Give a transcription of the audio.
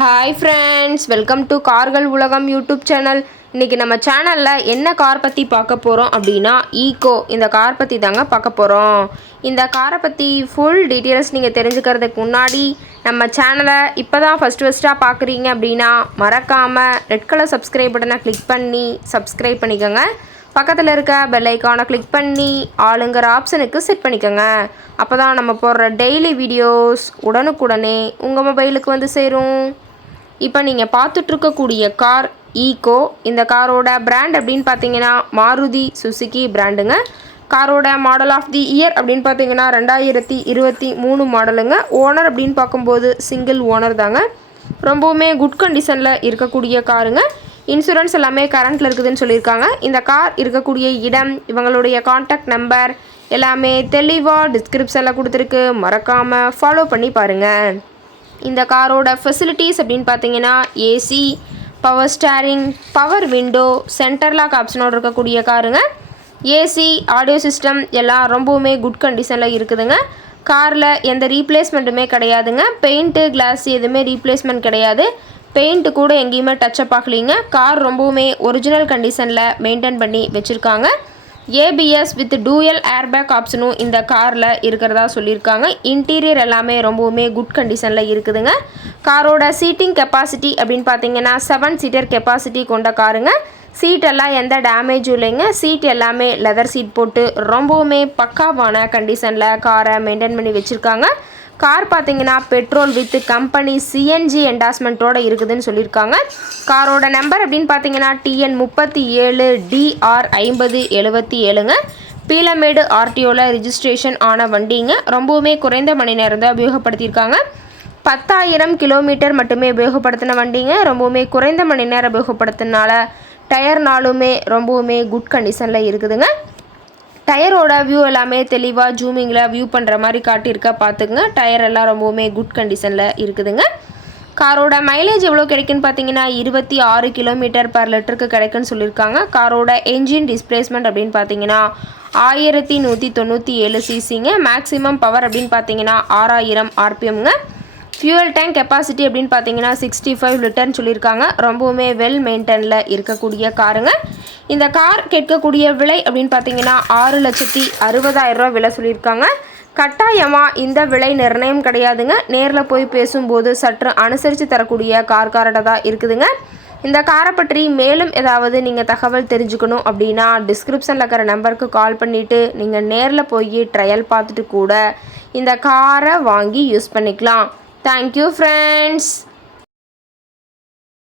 Hi friends, welcome to கார்கள் உலகம் YouTube channel. இன்றைக்கி நம்ம சேனலில் என்ன கார் பற்றி பார்க்க போகிறோம் அப்படின்னா ஈகோ இந்த கார் பற்றி தாங்க பார்க்க போகிறோம். இந்த காரை பற்றி ஃபுல் டீட்டெயில்ஸ் நீங்கள் தெரிஞ்சுக்கிறதுக்கு முன்னாடி நம்ம சேனலை இப்போ தான் ஃபஸ்ட்டாக பார்க்குறீங்க அப்படின்னா மறக்காமல் ரெட் கலர் சப்ஸ்கிரைப் பட்டனை கிளிக் பண்ணி சப்ஸ்கிரைப் பண்ணிக்கோங்க. பக்கத்தில் இருக்க பெல் ஐக்கானை கிளிக் பண்ணி ஆளுங்கிற ஆப்ஷனுக்கு செட் பண்ணிக்கோங்க. அப்போ தான் நம்ம போடுற டெய்லி வீடியோஸ் உடனுக்குடனே உங்கள் மொபைலுக்கு வந்து சேரும். இப்போ நீங்கள் பார்த்துட்ருக்கக்கூடிய கார் ஈகோ. இந்த காரோட பிராண்ட் அப்படின்னு பார்த்தீங்கன்னா மாருதி சுசுகி பிராண்டுங்க. காரோட மாடல் ஆஃப் தி இயர் அப்படின்னு பார்த்தீங்கன்னா 2023 மாடலுங்க. ஓனர் அப்படின்னு பார்க்கும்போது சிங்கிள் ஓனர் தாங்க. ரொம்பவுமே குட் கண்டிஷனில் இருக்கக்கூடிய காருங்க. இன்சூரன்ஸ் எல்லாமே கரண்ட்டில் இருக்குதுன்னு சொல்லியிருக்காங்க. இந்த கார் இருக்கக்கூடிய இடம், இவங்களுடைய கான்டாக்ட் நம்பர் எல்லாமே தெளிவாக டிஸ்கிரிப்ஷனில் கொடுத்துருக்கு. மறக்காமல் ஃபாலோ பண்ணி பாருங்கள். இந்த காரோட ஃபெசிலிட்டிஸ் அப்படின்னு பார்த்தீங்கன்னா AC, power steering, power window, centre lock ஆப்ஷனோடு இருக்கக்கூடிய காருங்க. ஏசி, ஆடியோ சிஸ்டம் எல்லாம் ரொம்பவுமே குட் கண்டிஷனில் இருக்குதுங்க. காரில் எந்த ரீப்ளேஸ்மெண்ட்டுமே கிடையாதுங்க. பெயிண்ட்டு, கிளாஸ் எதுவுமே ரீப்ளேஸ்மெண்ட் கிடையாது. பெயிண்ட்டு கூட எங்கேயுமே டச்சப் ஆகலிங்க. கார் ரொம்பவுமே ஒரிஜினல் கண்டிஷனில் மெயின்டைன் பண்ணி வச்சுருக்காங்க. ஏபிஎஸ் வித் டூயல் ஏர்பேக் ஆப்ஷனும் இந்த காரில் இருக்கிறதா சொல்லியிருக்காங்க. இன்டீரியர் எல்லாமே ரொம்பவுமே குட் கண்டிஷனில் இருக்குதுங்க. காரோட சீட்டிங் கெப்பாசிட்டி அப்படின்னு பார்த்தீங்கன்னா 7 சீட்டர் கெப்பாசிட்டி கொண்ட காருங்க. சீட்டெல்லாம் எந்த டேமேஜும் இல்லைங்க. சீட் எல்லாமே லெதர் சீட் போட்டு ரொம்பவுமே பக்காவான கண்டிஷனில் காரை மெயின்டைன் பண்ணி வச்சுருக்காங்க. கார் பார்த்தீங்கன்னா பெட்ரோல் வித் கம்பெனி சிஎன்ஜி என்டாஸ்மெண்ட்டோடு இருக்குதுன்னு சொல்லியிருக்காங்க. காரோட நம்பர் அப்படின்னு பார்த்தீங்கன்னா TN 37 DR 5077ங்க. பீலமேடு ஆர்டிஓவில் ரிஜிஸ்ட்ரேஷன் ஆன வண்டிங்க. ரொம்பவுமே குறைந்த மணி நேரம் தான் உபயோகப்படுத்தியிருக்காங்க. 10,000 கிலோமீட்டர் மட்டுமே உபயோகப்படுத்தின வண்டிங்க. ரொம்பவுமே குறைந்த மணி நேரம் உபயோகப்படுத்தினால டயர்னாலுமே ரொம்பவுமே குட் கண்டிஷனில் இருக்குதுங்க. டயரோட வியூ எல்லாமே தெளிவாக ஜூமிங்கில் வியூ பண்ணுற மாதிரி காட்டியிருக்கா பார்த்துக்குங்க. டயர் எல்லாம் ரொம்பவுமே குட் கண்டிஷனில் இருக்குதுங்க. காரோட மைலேஜ் எவ்வளோ கிடைக்குன்னு பார்த்தீங்கன்னா 26 கிலோமீட்டர் பர் லிட்டருக்கு கிடைக்குன்னு சொல்லியிருக்காங்க. காரோட என்ஜின் டிஸ்பிளேஸ்மெண்ட் அப்படின்னு பார்த்தீங்கன்னா 1197 சிசிங்க. மேக்ஸிமம் பவர் அப்படின்னு பார்த்தீங்கன்னா 6000 RPMங்க. ஃபியூவல் டேங்க் கெப்பாசிட்டி அப்படின்னு பார்த்தீங்கன்னா 65 லிட்டர்னு சொல்லியிருக்காங்க. ரொம்பவுமே வெல் மெயின்டெனில் இருக்கக்கூடிய காருங்க. இந்த கார் கேட்கக்கூடிய விலை அப்படின்னு பார்த்தீங்கன்னா 6,60,000 ரூபா விலை சொல்லியிருக்காங்க. கட்டாயமாக இந்த விலை நிர்ணயம் கிடையாதுங்க. நேரில் போய் பேசும்போது சற்று அனுசரித்து தரக்கூடிய கார்காரோட தான் இருக்குதுங்க. இந்த காரை பற்றி மேலும் ஏதாவது நீங்கள் தகவல் தெரிஞ்சுக்கணும் அப்படின்னா டிஸ்கிரிப்ஷனில் இருக்கிற நம்பருக்கு கால் பண்ணிவிட்டு நீங்கள் நேரில் போய் ட்ரையல் பார்த்துட்டு கூட இந்த காரை வாங்கி யூஸ் பண்ணிக்கலாம். Thank you friends.